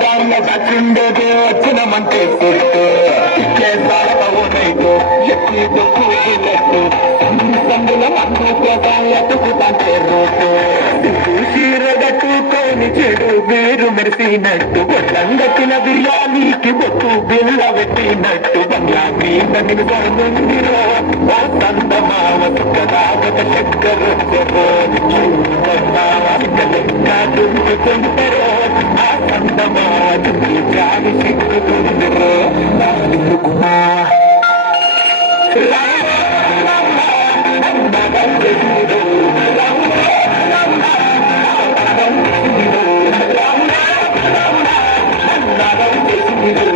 దానిలో దచ్చిండేది వచ్చినమంటే సుట్టు చేస్తావు నైటు ఎత్తి దుఃఖులెట్టు సందుల అందుకోగా ఎతుకుతాంటే రోడ్డు చీరగట్టుకొని చెడు వేరు మెరిసినట్టు గొడ్డంగట్టిన బిర్యానీకి బొట్టు బిల్ల పెట్టినట్టు బంగ్లా మీద నిలుకొందిరో సందమావ సుఖదాగత చక్కరొచ్చెరో దుంకుతుంటరో ఆ సందమావ దుంకి జాలి సిక్కుతుందిరో నాలుగుమా We do.